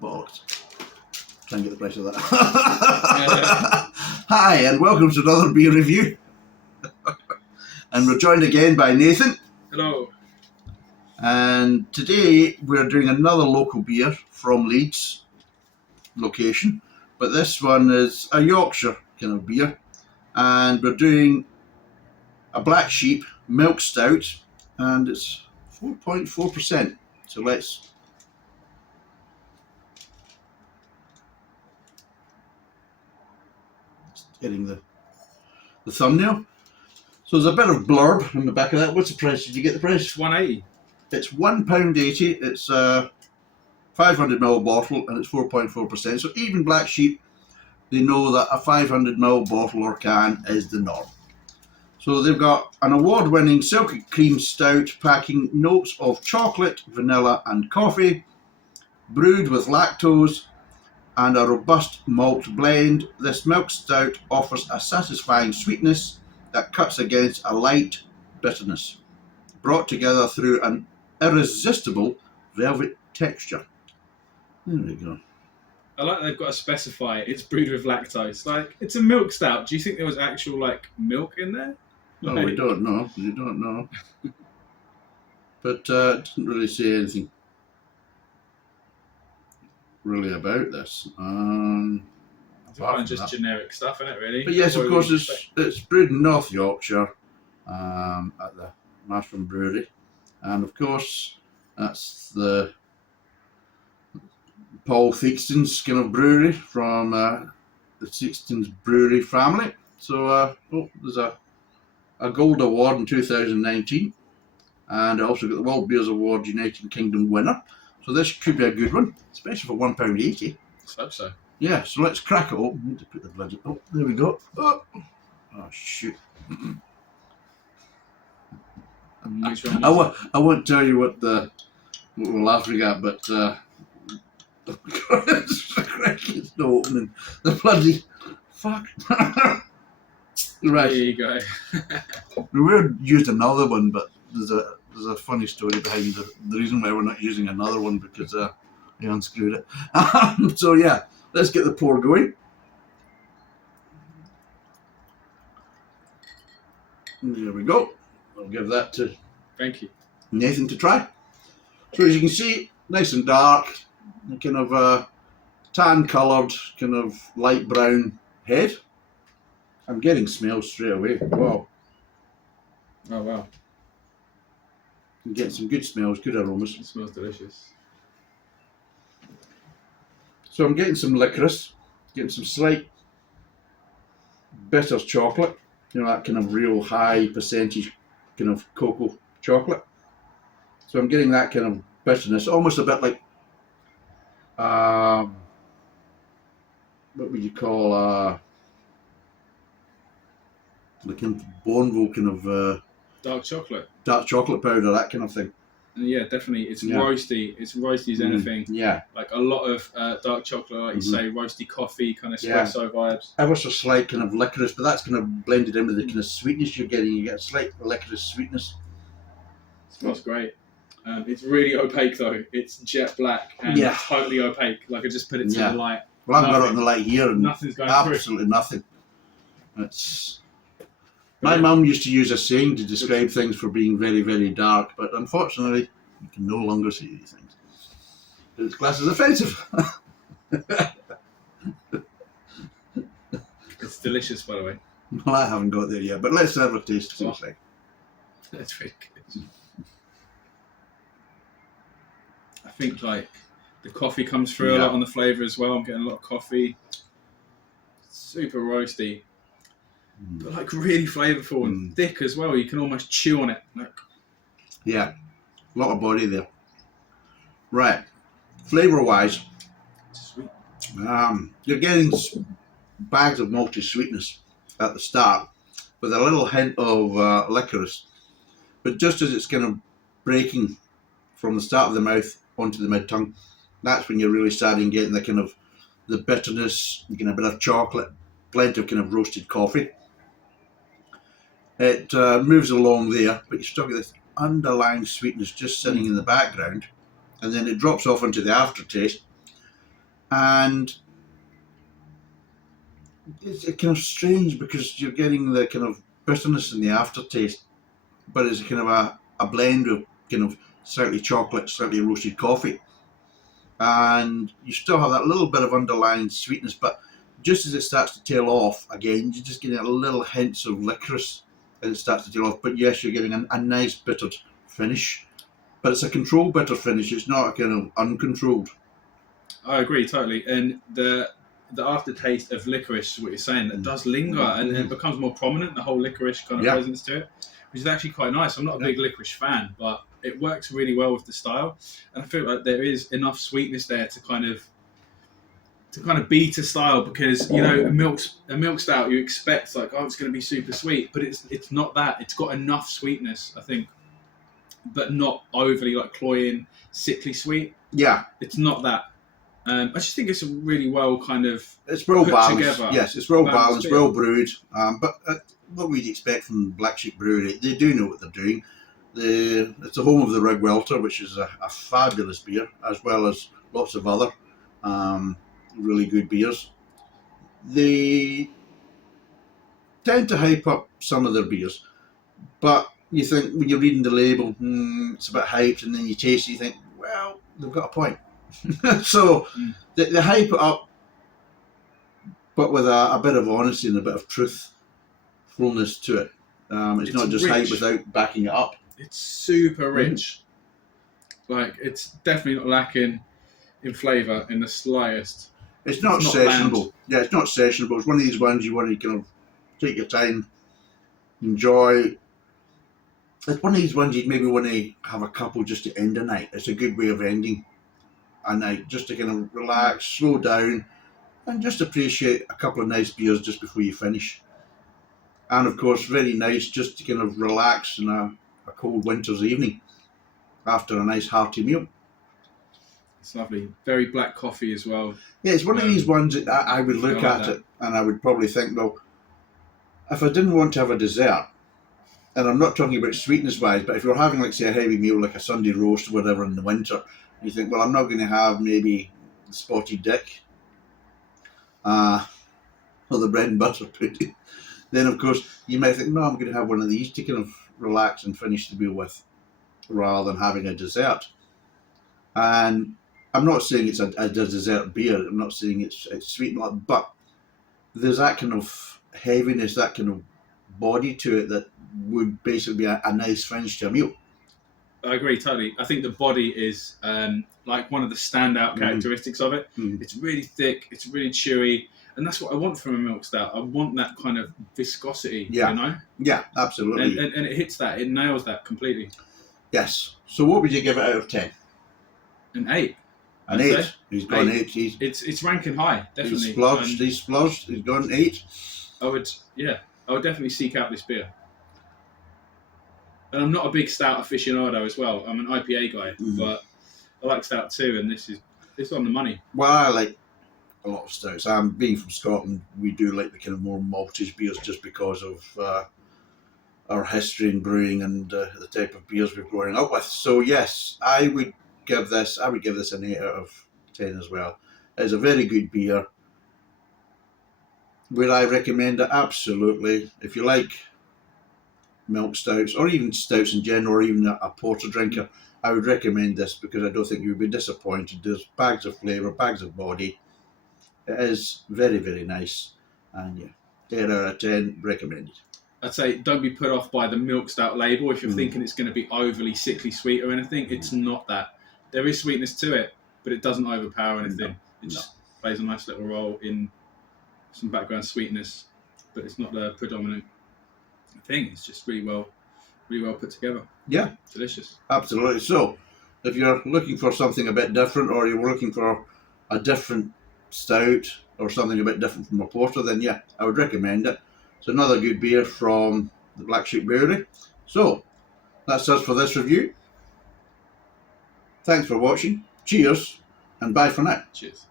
Bollocks. Try and get the price of that. Hi, and welcome to another beer review. And we're joined again by Nathan. Hello. And today we're doing another local beer from Leeds location. But this one is a Yorkshire kind of beer. And we're doing a Black Sheep Milk Stout. And it's 4.4%. So let's... Getting the thumbnail. So there's a bit of blurb on the back of that. What's the price? Did you get the price? It's £1.80. It's £1.80. It's a 500ml bottle and it's 4.4%. So even Black Sheep, they know that a 500ml bottle or can is the norm. So they've got an award-winning silky cream stout packing notes of chocolate, vanilla and coffee, brewed with lactose and a robust malt blend. This milk stout offers a satisfying sweetness that cuts against a light bitterness, brought together through an irresistible velvet texture. There we go. I like they've got to specify it's brewed with lactose. Like, it's a milk stout. Do you think there was actual, like, milk in there? No, we don't know. We don't know. But it doesn't really say anything really about this. It's kind of just generic stuff, isn't it, really? But yes, of course, it's brewed in North Yorkshire at the Mashroom Brewery. And of course, that's the Paul Theakston's kind of brewery from the Theakston's Brewery family. So there's a gold award in 2019. And I also got the World Beers Award United Kingdom winner. So this could be a good one, especially for £1.80. I hope so. Yeah, so let's crack it open. I need to put the bloody... Oh, there we go. Oh shoot. I won't tell you what we're laughing at, but it's not opening. The bloody... Fuck. Right. There you go. We would used another one, but there's a funny story behind the reason why we're not using another one, because I unscrewed it. So yeah, let's get the pour going. There we go. I'll give that to Thank you. Nathan to try. So as you can see, nice and dark, kind of tan coloured, kind of light brown head. I'm getting smells straight away. Wow. Oh, wow. I'm getting some good smells, good aromas. It smells delicious. So I'm getting some licorice, getting some slight bitter chocolate, you know, that kind of real high percentage kind of cocoa chocolate. So I'm getting that kind of bitterness, almost a bit like, what would you call, the kind of Boneville kind of Dark chocolate powder, that kind of thing. And yeah, definitely. It's roasty. It's roasty as anything. Yeah. Like a lot of dark chocolate, like you say, roasty coffee, kind of espresso vibes. Ever so slight kind of licorice, but that's kind of blended in with the kind of sweetness you're getting. You get a slight licorice sweetness. It smells great. It's really opaque though. It's jet black and totally opaque. Like I just put it to the light. Well, I've got it in the light here, and nothing's going absolutely through. Nothing. It's. My mum used to use a saying to describe things for being very, very dark, but unfortunately, you can no longer see these things. It's classed as offensive. It's delicious, by the way. Well, I haven't got there yet, but let's have a taste. That's very good. I think like the coffee comes through a lot on the flavour as well. I'm getting a lot of coffee. Super roasty. But like really flavourful and thick as well. You can almost chew on it. Like. Yeah, a lot of body there. Right, flavour-wise, sweet. You're getting bags of malty sweetness at the start, with a little hint of licorice. But just as it's kind of breaking from the start of the mouth onto the mid-tongue, that's when you're really starting getting the kind of the bitterness, you get a bit of chocolate, plenty of kind of roasted coffee. It moves along there, but you still get this underlying sweetness just sitting in the background, and then it drops off into the aftertaste. and it's kind of strange because you're getting the kind of bitterness in the aftertaste, but it's kind of a blend of kind of slightly chocolate, slightly roasted coffee, and you still have that little bit of underlying sweetness, but just as it starts to tail off again, you're just getting a little hints of licorice as it starts to tail off. But yes, you're getting a nice bittered finish, but it's a controlled bitter finish. It's not a kind of uncontrolled. I agree totally, and the aftertaste of licorice, what you're saying, that does linger and it becomes more prominent. The whole licorice kind of presence to it, which is actually quite nice. I'm not a big licorice fan, but it works really well with the style, and I feel like there is enough sweetness there to kind of beat a style, because you know a milk stout you expect like, oh, it's going to be super sweet, but it's not that. It's got enough sweetness, I think, but not overly like cloying, sickly sweet. Yeah, it's not that. I just think it's a really well kind of it's well put balanced. together. Yes, it's well balanced, beer. well brewed. But what we'd expect from Black Sheep Brewery, they do know what they're doing. It's the home of the Rig Welter, which is a fabulous beer, as well as lots of other really good beers. They tend to hype up some of their beers, but you think when you're reading the label, it's a bit hyped, and then you taste it, you think, well, they've got a point. So they hype it up, but with a bit of honesty and a bit of truthfulness to it. It's not just hype without backing it up. It's super rich. Like, it's definitely not lacking in flavour in the slightest. It's not sessionable. Yeah, it's not sessionable. It's one of these ones you want to kind of take your time, enjoy. It's one of these ones you'd maybe want to have a couple just to end a night. It's a good way of ending a night, just to kind of relax, slow down, and just appreciate a couple of nice beers just before you finish. And of course, very nice just to kind of relax in a cold winter's evening after a nice hearty meal. It's lovely. Very black coffee as well. Yeah, it's one of these ones that I would look at it and I would probably think, well, if I didn't want to have a dessert, and I'm not talking about sweetness wise, but if you're having, like, say, a heavy meal like a Sunday roast or whatever in the winter, you think, well, I'm not going to have maybe Spotted Dick or the bread and butter pudding. Then, of course, you might think, no, I'm going to have one of these to kind of relax and finish the meal with, rather than having a dessert. And I'm not saying it's a dessert beer. I'm not saying it's sweet, but there's that kind of heaviness, that kind of body to it that would basically be a nice finish to a meal. I agree totally. I think the body is like one of the standout characteristics of it. It's really thick, it's really chewy, and that's what I want from a milk stout. I want that kind of viscosity, you know? Yeah, absolutely. And it hits that, it nails that completely. Yes. So what would you give it out of 10? An 8. An 8. He's gone 8. It's ranking high, definitely. He's splurged. He's gone 8. I would definitely seek out this beer. And I'm not a big stout aficionado as well. I'm an IPA guy, but I like stout too, and it's on the money. Well, I like a lot of stouts. Being from Scotland, we do like the kind of more maltish beers just because of our history in brewing and the type of beers we're growing up with. So yes, I would give this an 8 out of 10 as well. It's a very good beer. Would I recommend it? Absolutely. If you like milk stouts, or even stouts in general, or even a porter drinker, I would recommend this because I don't think you would be disappointed. There's bags of flavour, bags of body. It is very, very nice. And yeah, 10 out of 10, recommended. I'd say don't be put off by the milk stout label if you're thinking it's going to be overly sickly sweet or anything. It's not that. There is sweetness to it, but it doesn't overpower anything. It just plays a nice little role in some background sweetness, but it's not the predominant thing. It's just really well put together. Yeah, delicious. Absolutely. So, if you're looking for something a bit different, or you're looking for a different stout or something a bit different from a porter, then yeah, I would recommend it. It's another good beer from the Black Sheep Brewery. So, that's us for this review. Thanks for watching. Cheers, and bye for now. Cheers.